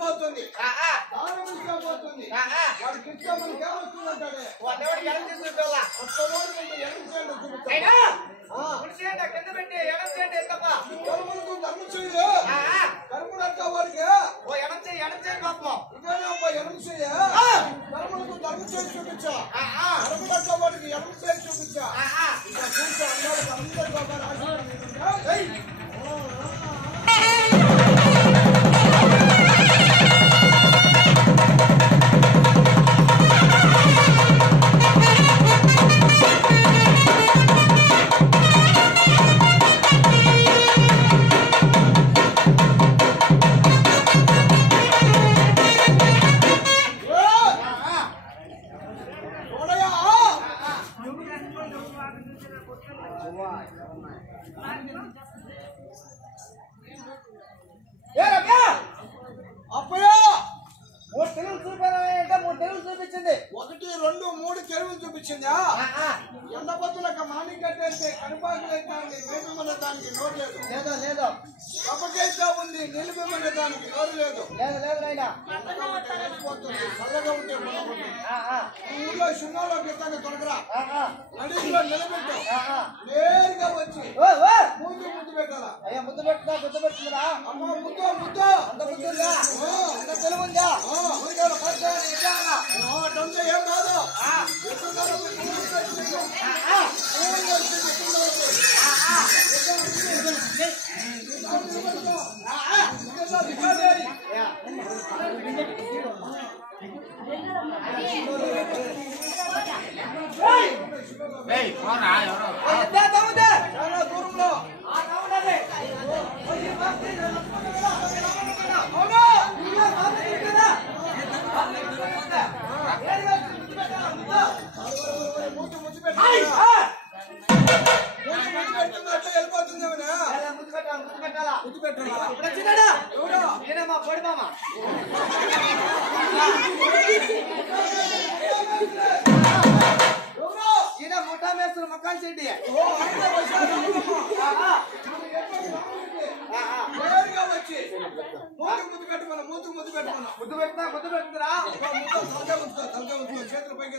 పోతుంది వాడికి ఇచ్చే మనకి ఏమొస్తుందంటాడే కింద పెట్టి ఎడం చేయండి ఎత్తప్ప కరుములకు ధర్మం చెయ్యి కరుములంటా వాడికి ఎడం చేయి పాపం ఇదేనమ్మా ఎడం చెయ్యి కరుములకు ధర్మం చేసి చూపించా కరుములంటా వాడికి ఎడం చేసి చూపించా ఇంకా కూర్చో అందరికి అందరితో చూపించింది 1, 2, 3 చెరువులు చూపించిందా ఎండ బతులకు మాని కట్టేస్తే కనుపాకులైతే నిలిపిమన్న దానికి నోరు లేదు లేదు కప్పకైతే ఉంది నిలిపిమన్న దానికి నోరు లేదు పోతుంది చల్లగా ఉంటే ఊళ్ళో సున్నాలోకి ఎత్తాను తొలగరా నడిలో నిలబెట్టు నేరుగా వచ్చి ముద్దు పెట్టాలా అయ్యా ముద్దు పెట్టుకురా అమ్మ ముద్దు అంత ముద్దుందా అంత తెలుగుందా ఏం కాదు దూరంలో వెళ్ళిపోతుంది ముద్దు పెట్టాలా మా పొడి మామ ఈయన ముఠా మేస్తులు మొక్కలు చెడ్డి వచ్చి ముద్దు పెట్టుకున్నా ముద్దు పెట్టుకురా తలగా ఉంచుకో చేతులు పైకి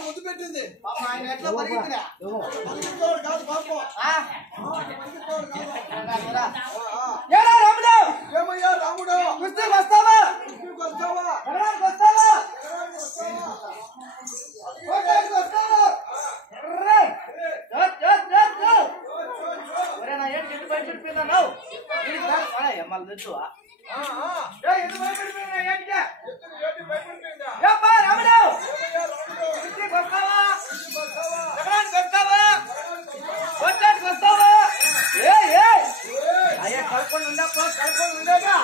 ముద్దు పెట్టింది ఏమయ్యా రాముడు వస్తావా కడుకొని ఉండగా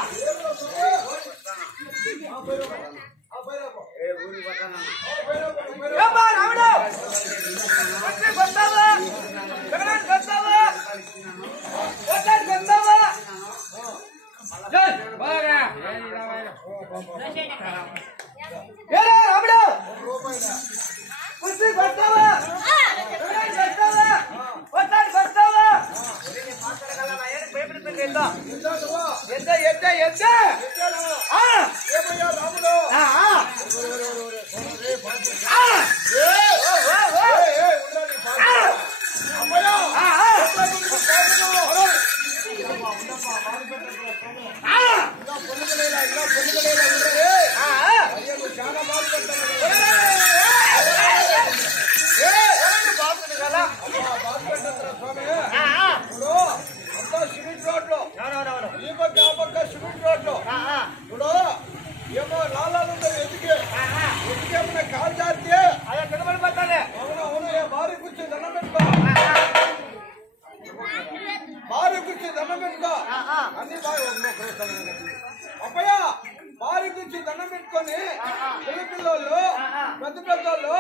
బారి గురించి దండం పెట్టుకొని పిల్లలు పెద్ద పెద్దోళ్ళు